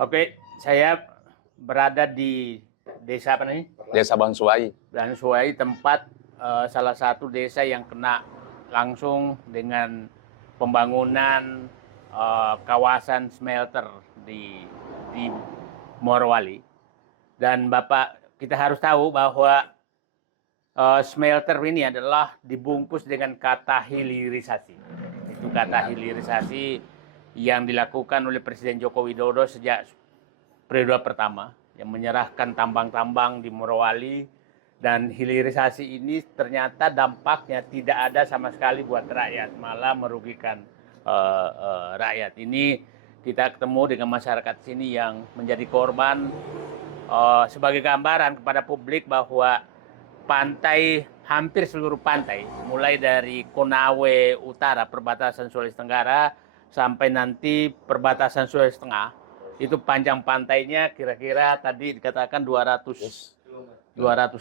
Oke, saya berada di desa apa nih? Desa Bansuai. Bansuai, tempat salah satu desa yang kena langsung dengan pembangunan kawasan smelter di Morowali. Dan Bapak, kita harus tahu bahwa smelter ini adalah dibungkus dengan kata hilirisasi. Itu kata hilirisasi yang dilakukan oleh Presiden Joko Widodo sejak periode pertama, yang menyerahkan tambang-tambang di Morowali, dan hilirisasi ini ternyata dampaknya tidak ada sama sekali buat rakyat, malah merugikan rakyat. Ini kita ketemu dengan masyarakat sini yang menjadi korban, sebagai gambaran kepada publik bahwa pantai, hampir seluruh pantai, mulai dari Konawe Utara, perbatasan Sulawesi Tenggara, sampai nanti perbatasan Sulawesi Tengah, itu panjang pantainya kira-kira tadi dikatakan 200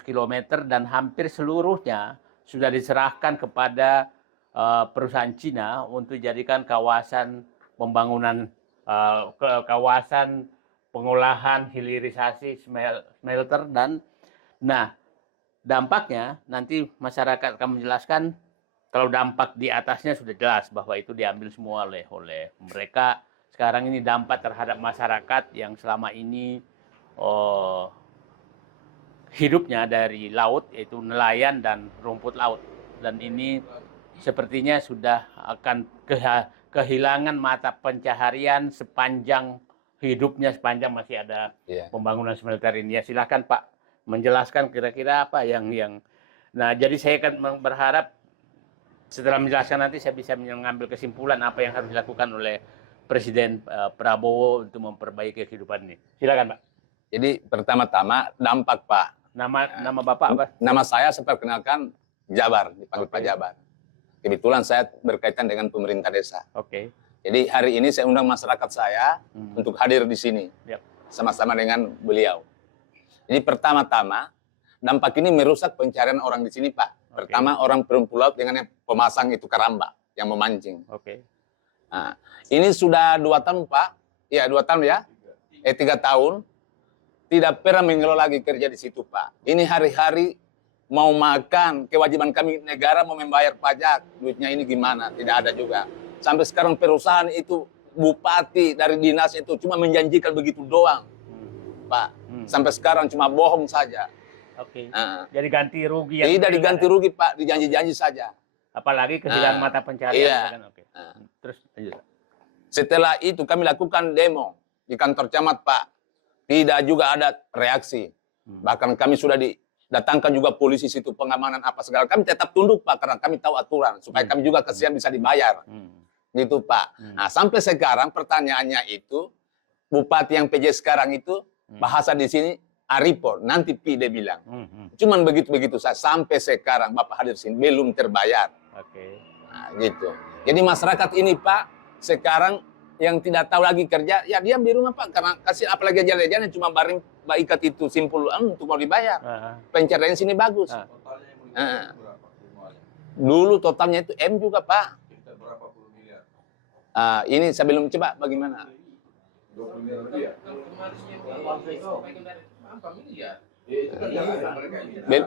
km, dan hampir seluruhnya sudah diserahkan kepada perusahaan Cina untuk dijadikan kawasan pembangunan, kawasan pengolahan hilirisasi smelter. Dan nah, dampaknya nanti masyarakat akan menjelaskan. Kalau dampak di atasnya sudah jelas bahwa itu diambil semua oleh mereka. Sekarang ini dampak terhadap masyarakat yang selama ini hidupnya dari laut, yaitu nelayan dan rumput laut. Dan ini sepertinya sudah akan kehilangan mata pencaharian sepanjang hidupnya, sepanjang masih ada pembangunan smelter ini. Ya, silakan Pak menjelaskan kira-kira apa yang. Nah, jadi saya akan berharap setelah menjelaskan nanti saya bisa mengambil kesimpulan apa yang harus dilakukan oleh Presiden Prabowo untuk memperbaiki kehidupan ini. Silakan Pak. Jadi pertama-tama dampak Pak. Nama Bapak apa? Nama saya perkenalkan Jabar, dipanggil Pak Jabar. Kebetulan saya berkaitan dengan pemerintah desa. Oke. Jadi hari ini saya undang masyarakat saya untuk hadir di sini. Sama-sama dengan beliau. Jadi pertama-tama dampak ini merusak pencarian orang di sini Pak. Pertama orang perumput laut dengan yang pemasang itu keramba yang memancing. Nah, ini sudah 2 tahun Pak, ya 2 tahun ya, 3 tahun tidak pernah mengelola lagi kerja di situ Pak. Ini hari-hari mau makan, kewajiban kami negara mau membayar pajak, duitnya ini gimana? Tidak ada juga. Sampai sekarang perusahaan itu bupati dari dinas itu cuma menjanjikan begitu doang Pak. Sampai sekarang cuma bohong saja. Jadi ganti rugi. Tidak diganti rugi Pak, dijanji-janji saja. Apalagi kehilangan mata pencarian. Iya. Terus lanjut. Setelah itu kami lakukan demo di kantor camat Pak. Tidak juga ada reaksi. Bahkan kami sudah didatangkan juga polisi situ, pengamanan apa segala. Kami tetap tunduk Pak karena kami tahu aturan supaya kami juga kesian bisa dibayar. Gitu Pak. Nah, sampai sekarang pertanyaannya itu bupati yang PJ sekarang itu bahasa di sini report, nanti Pi dia bilang. Cuman begitu-begitu saya sampai sekarang Bapak hadir sini belum terbayar. Nah, gitu. Jadi masyarakat ini Pak sekarang yang tidak tahu lagi kerja, ya diam di rumah Pak karena kasih apalagi jalan-jalan cuma bareng ikat itu simpul untuk mau dibayar. Pencarian sini bagus. Dulu totalnya itu M juga Pak. Ini saya belum coba bagaimana. 20 miliar lebih ya?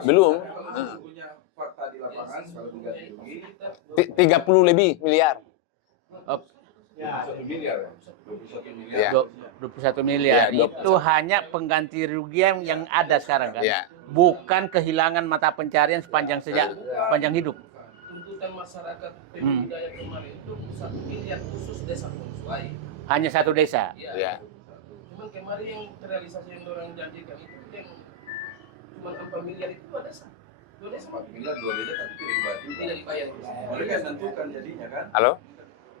Belum. Punya fakta di lapangan kalau diganti rugi 30 lebih miliar. 21 miliar ya? 21 miliar. Ya. 21 miliar. Ya, Itu hanya pengganti rugian yang ada sekarang kan? Ya. Bukan kehilangan mata pencarian sepanjang hidup. Tuntutan masyarakat Pemudaya kemarin itu 1 miliar khusus desa Bansuai. Hanya satu desa. Ya. Cuman kemarin yang terrealisasi yang orang janjikan itu yang cuma 4 miliar itu 2 desa. 2 desa 4 miliar 2 desa tapi tidak dibayar. Mereka yang menentukan jadinya kan? Halo?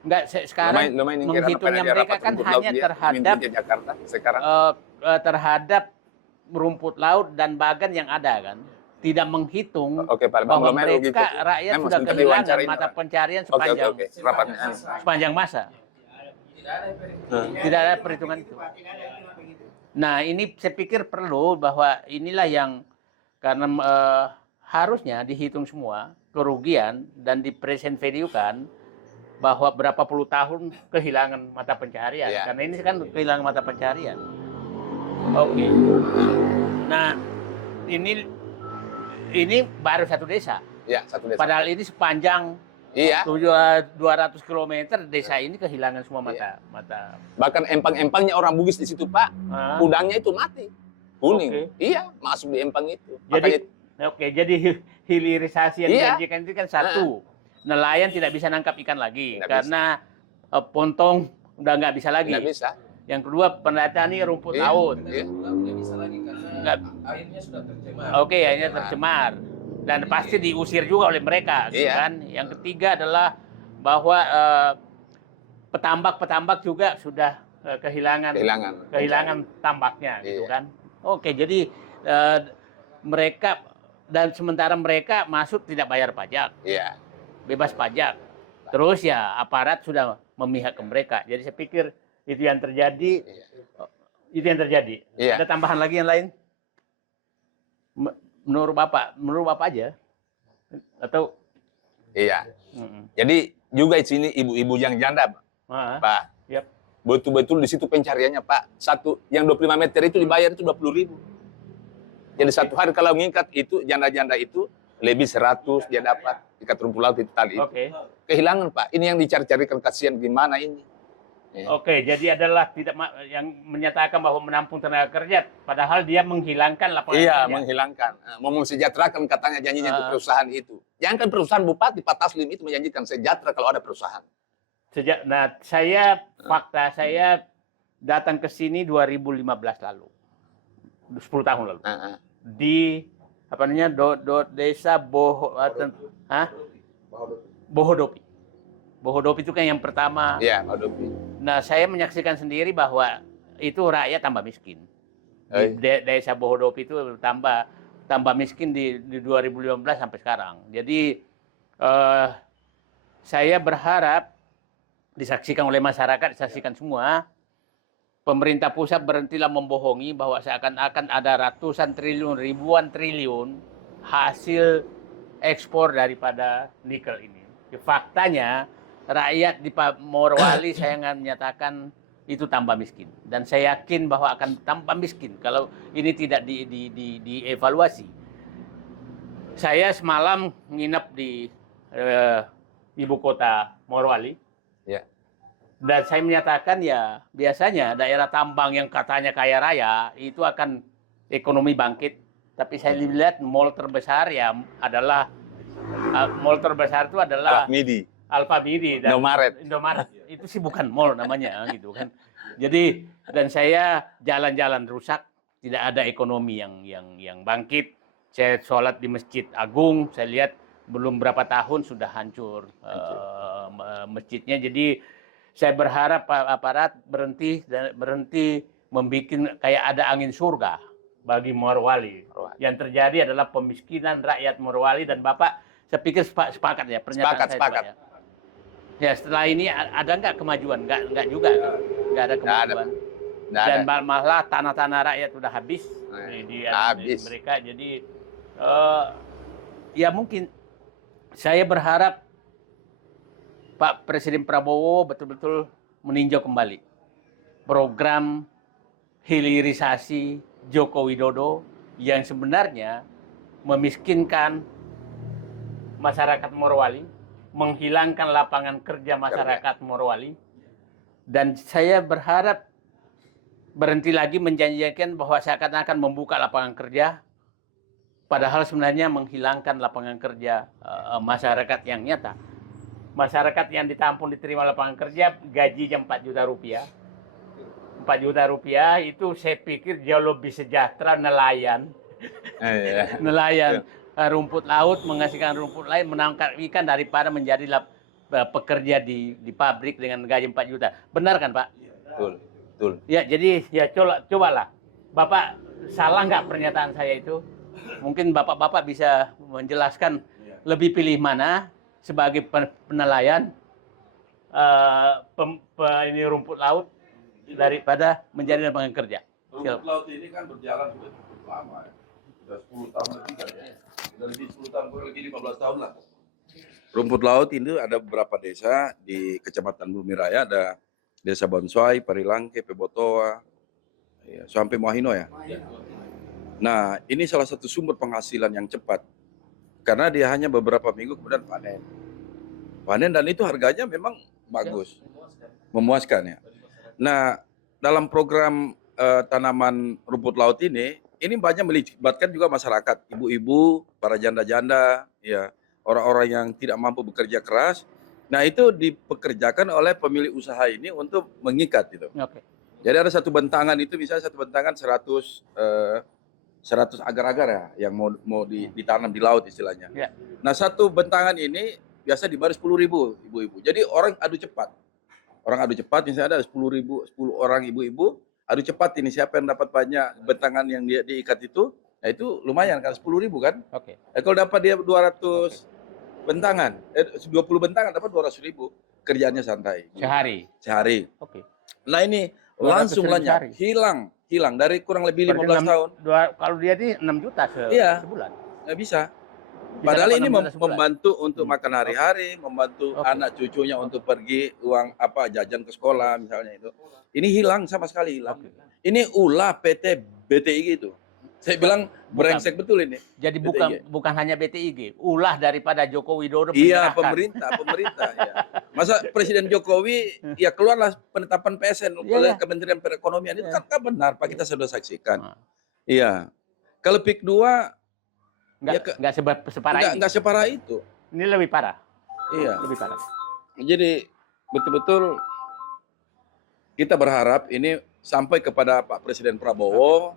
Enggak, sekarang Lumayan menghitungnya mereka kan hanya terhadap Jakarta sekarang. terhadap rumput laut dan bagan yang ada kan. Tidak menghitung Oke, Pak, bahwa lumayan mereka gitu. rakyat Memang sudah sempat kehilangan diwawancarain mata orang. pencarian Oke. Rapatnya. sepanjang masa. Tidak ada perhitungan itu. Nah, ini saya pikir perlu bahwa inilah yang karena harusnya dihitung semua kerugian dan di present value kan bahwa berapa puluh tahun kehilangan mata pencaharian. Iya. Karena ini kan kehilangan mata pencaharian. Oke. Nah, ini baru satu desa. Iya, satu desa. Padahal ini sepanjang Iya. 200 km desa ini kehilangan semua Iya. mata. Bahkan empang-empangnya orang Bugis di situ, Pak. Ah. Udangnya itu mati. Kuning. Oke. Iya, masuk di empang itu. Jadi Makanya, jadi hilirisasi yang Iya. dijanjikan itu kan satu. Nelayan tidak bisa nangkap ikan lagi Tidak karena pontong udah nggak bisa lagi. tidak bisa. Yang kedua pendatang ini rumput Iya. laut. Iya. Nggak bisa lagi karena Nggak. airnya sudah tercemar. Oke, akhirnya tercemar dan pasti diusir juga oleh mereka, gitu Iya. kan? Yang ketiga adalah bahwa petambak juga sudah kehilangan tambaknya, gitu Iya. kan? Oke, jadi mereka dan sementara mereka masuk tidak bayar pajak, Iya. bebas pajak. Terus ya aparat sudah memihak ke mereka. Jadi saya pikir itu yang terjadi. Iya. Itu yang terjadi. Iya. Ada tambahan lagi yang lain? Menurut Bapak aja? Atau? Iya. Mm-mm. Jadi juga di sini ibu-ibu yang janda, Ah, Pak. yap. Betul-betul di situ pencariannya, Pak. Satu yang 25 meter itu dibayar itu 20.000. Jadi satu hari kalau ngikat itu janda-janda itu lebih 100 dia dapat ikat rumput laut itu tadi. Oke. Kehilangan, Pak. Ini yang dicari-carikan kasihan gimana ini. Ya. Oke, jadi adalah yang menyatakan bahwa menampung tenaga kerja, padahal dia menghilangkan lapangan Iya, kerja. menghilangkan. Mau mensejahterakan katanya janjinya itu Ah. perusahaan itu. Jangan kan perusahaan Bupati Pak Taslim itu menjanjikan sejahtera kalau ada perusahaan. Nah, fakta saya datang ke sini 2015 lalu, 10 tahun lalu, Ah, ah. di apa namanya desa Bohodopi. Bohodopi itu kan yang pertama. Iya, Pak Dopi. Nah, saya menyaksikan sendiri bahwa itu rakyat tambah miskin. Di desa Bohodopi itu tambah miskin di 2015 sampai sekarang. Jadi saya berharap disaksikan oleh masyarakat, disaksikan semua, pemerintah pusat berhentilah membohongi bahwa seakan-akan ada ratusan triliun, ribuan triliun hasil ekspor daripada nikel ini. Faktanya rakyat di Morowali saya nggak menyatakan itu tambah miskin, dan saya yakin bahwa akan tambah miskin kalau ini tidak dievaluasi. Saya semalam nginep di ibu kota Morowali, Ya. dan saya menyatakan ya biasanya daerah tambang yang katanya kaya raya itu akan ekonomi bangkit, tapi saya lihat mall terbesar ya adalah itu adalah Midi. Alfamidi dan Indomaret. Itu sih bukan mall namanya gitu kan. Jadi dan saya jalan-jalan rusak, tidak ada ekonomi yang bangkit. Saya sholat di Masjid Agung, saya lihat belum berapa tahun sudah hancur masjidnya. Jadi saya berharap aparat berhenti membuat kayak ada angin surga bagi Morowali. Yang terjadi adalah pemiskinan rakyat Morowali, dan Bapak saya pikir sepakat ya pernyataan saya. Sepakat. Pak, ya. Ya, setelah ini ada nggak kemajuan? Nggak juga, nggak ada kemajuan. Dan malah tanah-tanah rakyat sudah habis di mereka. Jadi ya mungkin saya berharap Pak Presiden Prabowo betul-betul meninjau kembali program hilirisasi Joko Widodo yang sebenarnya memiskinkan masyarakat Morowali, menghilangkan lapangan kerja masyarakat Morowali, dan saya berharap berhenti lagi menjanjikan bahwa seakan-akan membuka lapangan kerja, padahal sebenarnya menghilangkan lapangan kerja masyarakat yang nyata. Masyarakat yang ditampung diterima lapangan kerja gajinya 4 juta rupiah. 4 juta rupiah itu saya pikir jauh lebih sejahtera nelayan. Nelayan rumput laut, menghasilkan rumput lain, menangkap ikan daripada menjadi pekerja di pabrik dengan gaji 4 juta. Benar kan, Pak? Betul. Ya, jadi ya cobalah. Bapak salah nggak pernyataan saya itu? Mungkin Bapak-bapak bisa menjelaskan lebih pilih mana sebagai penelayan ini rumput laut daripada menjadi lapangan kerja. Rumput laut ini kan berjalan sudah cukup lama ya. Sudah 10 tahun lebih kan ya. Sudah lebih 10 tahun, kurang lebih 15 tahun lah. Rumput laut ini ada beberapa desa di Kecamatan Bumi Raya, ada Desa Bonswai, Parilangke, Pebotoa, ya, sampai Muahino ya. Nah, ini salah satu sumber penghasilan yang cepat. Karena dia hanya beberapa minggu kemudian panen. Panen dan itu harganya memang bagus. Memuaskan ya. Nah, dalam program tanaman rumput laut ini banyak melibatkan juga masyarakat, ibu-ibu, para janda-janda, ya, orang-orang yang tidak mampu bekerja keras. Nah, itu dipekerjakan oleh pemilik usaha ini untuk mengikat gitu. Oke. Jadi ada satu bentangan itu, misalnya satu bentangan 100 agar-agar ya, yang mau ditanam di laut istilahnya. Ya. Nah, satu bentangan ini biasa dibayar 10.000 ibu-ibu. Jadi orang adu cepat. Orang adu cepat, misalnya ada 10.000, 10 orang ibu-ibu, adu cepat ini siapa yang dapat banyak bentangan yang dia diikat itu, nah itu lumayan kan 10.000 kan. Oke. Kalau dapat dia 200 bentangan, 20 bentangan dapat 200.000, kerjaannya santai. Sehari. Oke. Nah ini 200.000 langsung lenyap, sehari. hilang dari kurang lebih 15 tahun. Kalau dia ini 6 juta Iya. sebulan. Nggak bisa. Bisa Padahal dapat ini 6 juta sebulan. membantu untuk makan hari-hari, membantu Oke. anak cucunya untuk pergi uang jajan ke sekolah misalnya itu. Ini hilang sama sekali hilang. Oke. Ini ulah PT BTIG itu. Saya bilang brengsek betul ini. Jadi BTIG. bukan hanya BTIG, ulah daripada Joko Widodo Iya, menyerahkan. pemerintah ya. Masa Presiden Jokowi ya keluarlah penetapan PSN oleh Iya. Kementerian Perekonomian itu Iya. kan benar Pak, kita sudah saksikan. Nah. Iya. Kalau PIK 2 Nggak separah ini. enggak separah itu. Ini lebih parah. Iya. Lebih parah. Jadi betul-betul kita berharap ini sampai kepada Pak Presiden Prabowo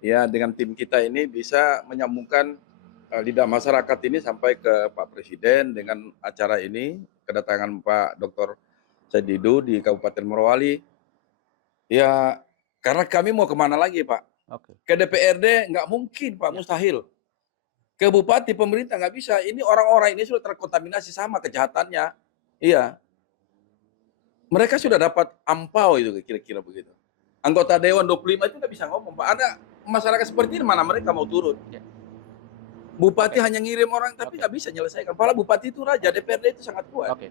ya, dengan tim kita ini bisa menyambungkan lidah masyarakat ini sampai ke Pak Presiden dengan acara ini, kedatangan Pak Dr. Said Didu di Kabupaten Morowali. Ya, karena kami mau kemana lagi Pak? Oke. Ke DPRD nggak mungkin Pak, mustahil. Ke Bupati pemerintah nggak bisa. Ini orang-orang ini sudah terkontaminasi sama kejahatannya. Iya. Mereka sudah dapat ampau itu kira-kira begitu. Anggota Dewan 25 itu nggak bisa ngomong Pak. Ada masyarakat seperti ini mana mereka mau turun. Ya. Bupati hanya ngirim orang tapi nggak bisa menyelesaikan. Padahal Bupati itu raja, DPRD itu sangat kuat. Oke.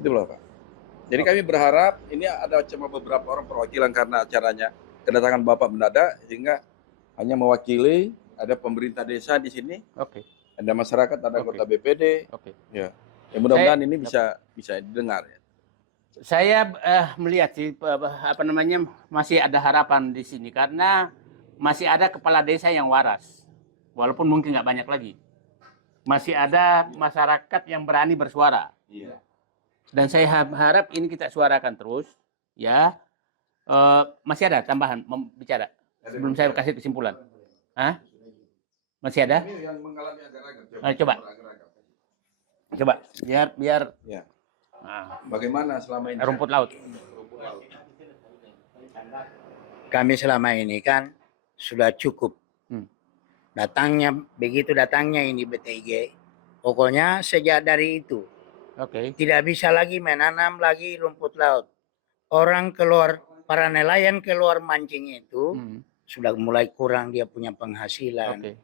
Itu loh Pak. Jadi kami berharap ini ada cuma beberapa orang perwakilan karena acaranya kedatangan Bapak mendadak sehingga hanya mewakili, ada pemerintah desa di sini, Oke. ada masyarakat, ada Oke. anggota BPD. Oke. Ya. Ya mudah-mudahan ini bisa didengar ya. Saya melihat sih masih ada harapan di sini karena masih ada kepala desa yang waras. Walaupun mungkin nggak banyak lagi. Masih ada masyarakat yang berani bersuara. Iya. Dan saya harap ini kita suarakan terus, ya. Masih ada tambahan bicara sebelum saya kasih kesimpulan. Hah? Masih ada? Ini yang mengalami agar-agar. Coba. Coba biar Ya. nah, Bagaimana selama ini? rumput laut. Rumput laut. Kami selama ini kan sudah cukup. Begitu datangnya ini BTIG, pokoknya sejak dari itu Oke. tidak bisa lagi menanam lagi rumput laut. Orang keluar, para nelayan keluar mancing itu sudah mulai kurang dia punya penghasilan Oke.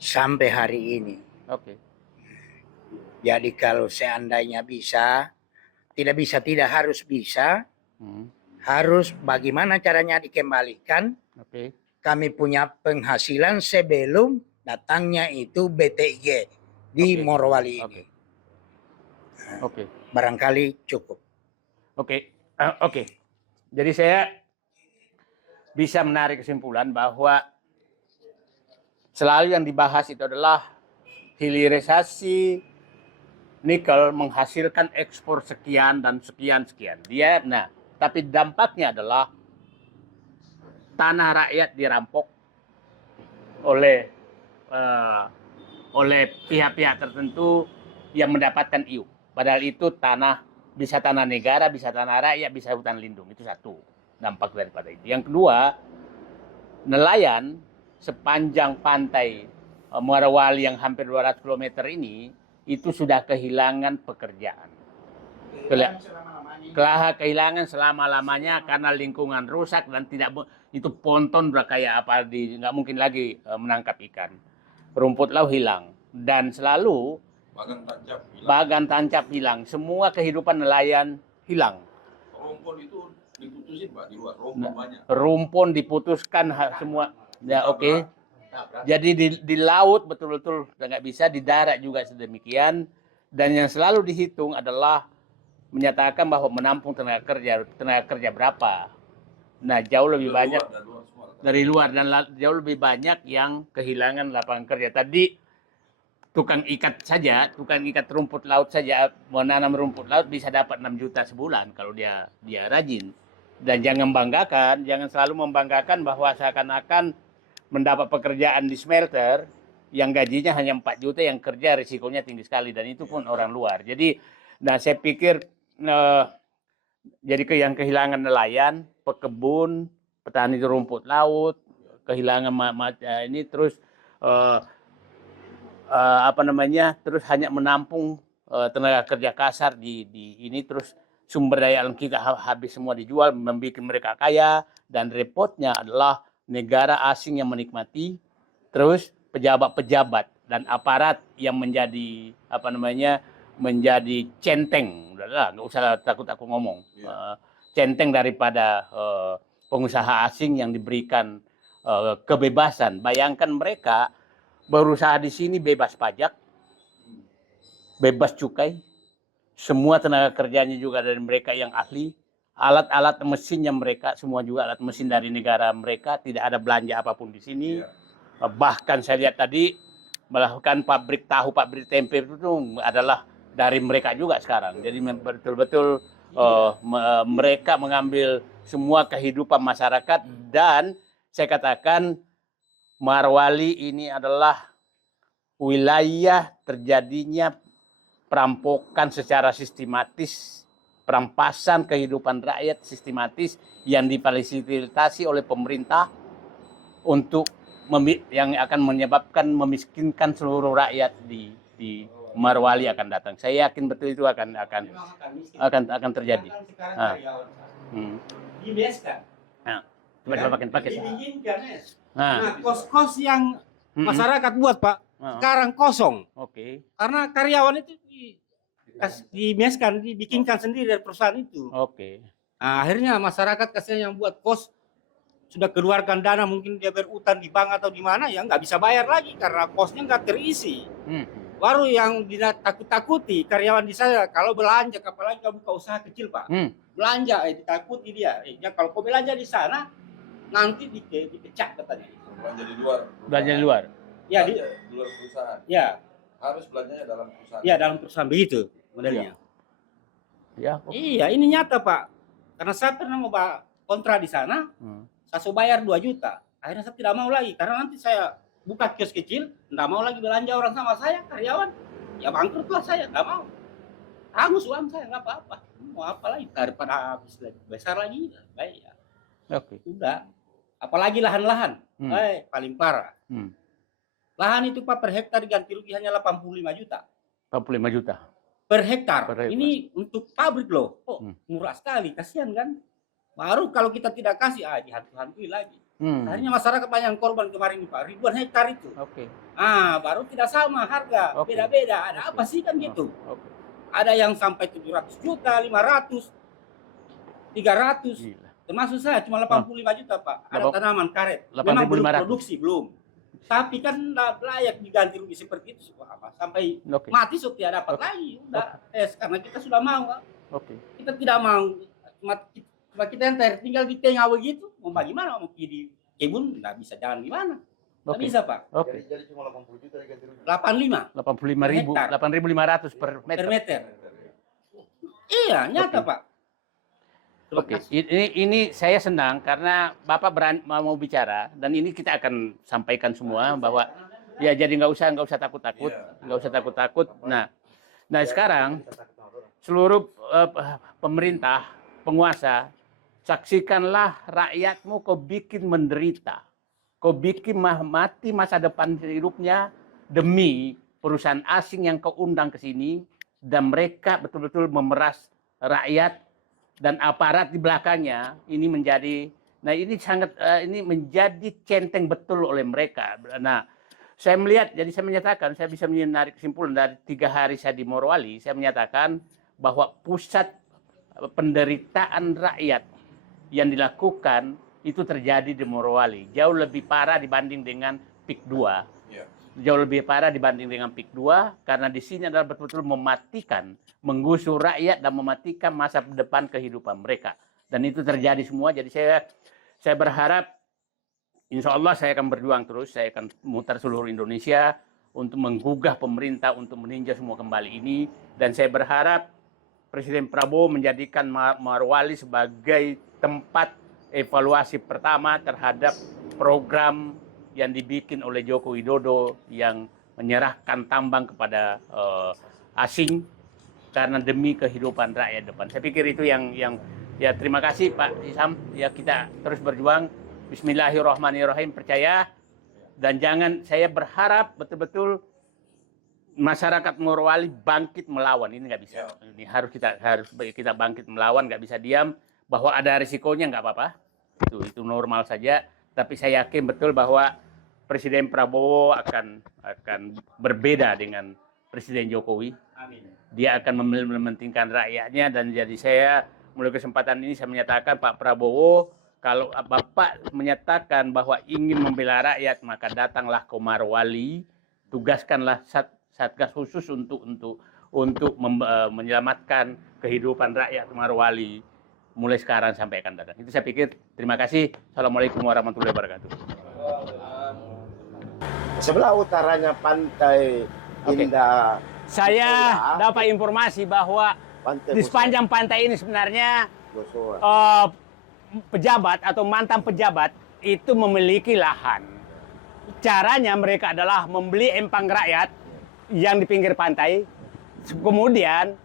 sampai hari ini. Oke. Jadi kalau seandainya bisa, tidak harus bisa, harus bagaimana caranya dikembalikan. Oke. Kami punya penghasilan sebelum datangnya itu BTIG di Oke. Morowali ini. Oke. Oke. Barangkali cukup. Oke. Oke. Jadi saya bisa menarik kesimpulan bahwa selalu yang dibahas itu adalah hilirisasi nikel menghasilkan ekspor sekian dan sekian. Tapi dampaknya adalah tanah rakyat dirampok oleh pihak-pihak tertentu yang mendapatkan iup. Padahal itu bisa tanah negara, bisa tanah rakyat, bisa hutan lindung. Itu satu dampak daripada itu. Yang kedua, nelayan sepanjang pantai Morowali yang hampir 200 km ini itu sudah kehilangan pekerjaan. Kehilangan selama-lamanya karena lingkungan rusak dan itu ponton udah kayak apa nggak mungkin lagi menangkap ikan. Rumput laut hilang dan selalu Bagan tancap hilang. bagan tancap hilang, semua kehidupan nelayan hilang. Rumpun itu diputusin Pak di luar, rumpun banyak. Rumpun diputuskan semua. Ya oke. Jadi di laut betul-betul nggak bisa, di darat juga sedemikian. Dan yang selalu dihitung adalah menyatakan bahwa menampung tenaga kerja berapa. Nah jauh lebih banyak dari luar dan jauh lebih banyak yang kehilangan lapangan kerja. Tadi tukang ikat rumput laut saja, menanam rumput laut bisa dapat 6 juta sebulan kalau dia rajin. Dan jangan selalu membanggakan bahwa seakan-akan mendapat pekerjaan di smelter yang gajinya hanya 4 juta, yang kerja risikonya tinggi sekali, dan itu pun orang luar. Jadi, nah saya pikir jadi yang kehilangan nelayan, pekebun, petani rumput laut, kehilangan ini terus terus hanya menampung tenaga kerja kasar di ini, terus sumber daya alam kita habis semua dijual, membuat mereka kaya, dan repotnya adalah negara asing yang menikmati, terus pejabat-pejabat dan aparat yang menjadi menjadi centeng, udahlah nggak usah takut aku ngomong, centeng daripada pengusaha asing yang diberikan kebebasan. Bayangkan mereka berusaha di sini bebas pajak, bebas cukai, semua tenaga kerjanya juga dari mereka yang ahli, alat-alat mesinnya mereka semua juga alat mesin dari negara mereka, tidak ada belanja apapun di sini. Bahkan saya lihat tadi melakukan pabrik tahu, pabrik tempe itu adalah dari mereka juga sekarang. Jadi betul-betul mereka mengambil semua kehidupan masyarakat, dan saya katakan Marwali ini adalah wilayah terjadinya perampokan secara sistematis, perampasan kehidupan rakyat sistematis yang difasilitasi oleh pemerintah untuk yang akan menyebabkan memiskinkan seluruh rakyat di Marwali akan datang. Saya yakin betul itu akan terjadi. Dibiaskan. Nah, coba pakai. Dibikinkan ya. Nah, Kos-kos yang masyarakat buat Pak, sekarang kosong. Oke. Karena karyawan itu dibikinkan sendiri dari perusahaan itu. Oke. Nah, akhirnya masyarakat kasihan yang buat kos sudah keluarkan dana, mungkin dia berutang di bank atau di mana, ya nggak bisa bayar lagi karena kosnya nggak terisi. Baru yang takut-takuti karyawan di saya kalau belanja, apalagi kalau buka usaha kecil Pak, belanja ditakuti dia. Kalau kau belanja di sana nanti dipecat katanya. Belanja di luar. Belanja di luar. Ya di luar perusahaan. Ya. Harus belanjanya dalam perusahaan. Ya, dalam perusahaan begitu modelnya. Ya. Iya, ini nyata Pak. Karena saya pernah mau kontra di sana, saya sudah bayar 2 juta. Akhirnya saya tidak mau lagi karena nanti saya buka kios kecil, tidak mau lagi belanja orang sama saya, karyawan. Ya bangkrutlah saya, tidak mau. Hangus uang saya, nggak apa-apa. Mau apa lagi daripada habis besar lagi, baik ya. Oke. Udah. Apalagi lahan-lahan, paling parah. Lahan itu Pak per hektar ganti rugi hanya 85 juta. 45 juta. Per hektar. Per hektar. Ini untuk pabrik loh. Murah sekali, kasihan kan? Baru kalau kita tidak kasih, dihantu-hantui lagi. Akhirnya masyarakat banyak korban kemarin Pak, ribuan hektar itu. Oke. Baru tidak sama harga, beda-beda. Ada apa sih kan gitu? Ada yang sampai 700 juta, 500, 300. Gila. Termasuk saya cuma 85 juta Pak. Ada tanaman karet. Memang belum produksi, belum. Tapi kan layak diganti rugi seperti itu. Sampai mati sudah tidak dapat lagi. Udah, karena kita sudah mau. Kita tidak mau. Cuma kita yang tinggal di tengah begitu. Mau bagaimana? Mau di kebun, nggak bisa jalan gimana. Nggak bisa Pak. Jadi cuma 80 juta diganti rugi. 85.500 per meter. Per meter. Iya, nyata Pak. Oke, ini saya senang karena Bapak mau bicara, dan ini kita akan sampaikan semua bahwa ya jadi nggak usah takut-takut, Nah sekarang seluruh pemerintah, penguasa, saksikanlah rakyatmu kau bikin menderita, kau bikin mati masa depan hidupnya demi perusahaan asing yang kau undang ke sini, dan mereka betul-betul memeras rakyat. Dan aparat di belakangnya ini menjadi, ini menjadi centeng betul oleh mereka. Nah, saya melihat, jadi saya menyatakan, saya bisa menarik kesimpulan dari 3 hari saya di Morowali, saya menyatakan bahwa pusat penderitaan rakyat yang dilakukan itu terjadi di Morowali. Jauh lebih parah dibanding dengan PIK 2. Jauh lebih parah dibanding dengan PIK 2, karena di sini adalah betul-betul mematikan, menggusur rakyat dan mematikan masa depan kehidupan mereka. Dan itu terjadi semua, jadi saya berharap, insya Allah saya akan berjuang terus, saya akan mutar seluruh Indonesia untuk menggugah pemerintah untuk meninjau semua kembali ini. Dan saya berharap Presiden Prabowo menjadikan Morowali sebagai tempat evaluasi pertama terhadap program yang dibikin oleh Joko Widodo yang menyerahkan tambang kepada asing karena demi kehidupan rakyat depan. Saya pikir itu yang ya, terima kasih Pak Isam, ya kita terus berjuang. Bismillahirrahmanirrahim, percaya, dan jangan, saya berharap betul-betul masyarakat Morowali bangkit melawan. Ini nggak bisa. Ini harus kita bangkit melawan, nggak bisa diam. Bahwa ada risikonya nggak apa-apa, itu normal saja. Tapi saya yakin betul bahwa Presiden Prabowo akan berbeda dengan Presiden Jokowi. Amin. Dia akan mementingkan rakyatnya, dan jadi saya mulai kesempatan ini saya menyatakan Pak Prabowo, kalau Bapak menyatakan bahwa ingin membela rakyat, maka datanglah ke Morowali, tugaskanlah Satgas khusus untuk menyelamatkan kehidupan rakyat Morowali mulai sekarang sampai akan datang. Itu saya pikir. Terima kasih. Assalamualaikum warahmatullahi wabarakatuh. Sebelah utaranya pantai Indah. Saya dapat informasi bahwa Pantai di sepanjang pantai ini sebenarnya Gosoa. pejabat atau mantan pejabat itu memiliki lahan. Caranya mereka adalah membeli empang rakyat yang di pinggir pantai, kemudian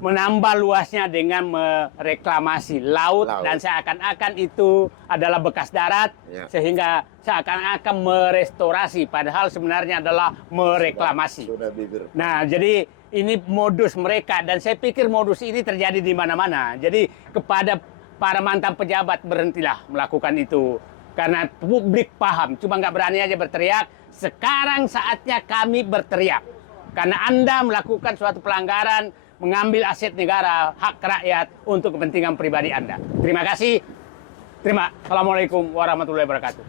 menambah luasnya dengan mereklamasi laut. Dan seakan-akan itu adalah bekas darat, sehingga seakan-akan merestorasi, padahal sebenarnya adalah mereklamasi. Sudah bibir. Nah, jadi ini modus mereka, dan saya pikir modus ini terjadi di mana-mana. Jadi kepada para mantan pejabat, berhentilah melakukan itu. Karena publik paham, cuma nggak berani aja berteriak. Sekarang saatnya kami berteriak. Karena Anda melakukan suatu pelanggaran, mengambil aset negara, hak rakyat untuk kepentingan pribadi Anda. Terima kasih. Assalamualaikum warahmatullahi wabarakatuh.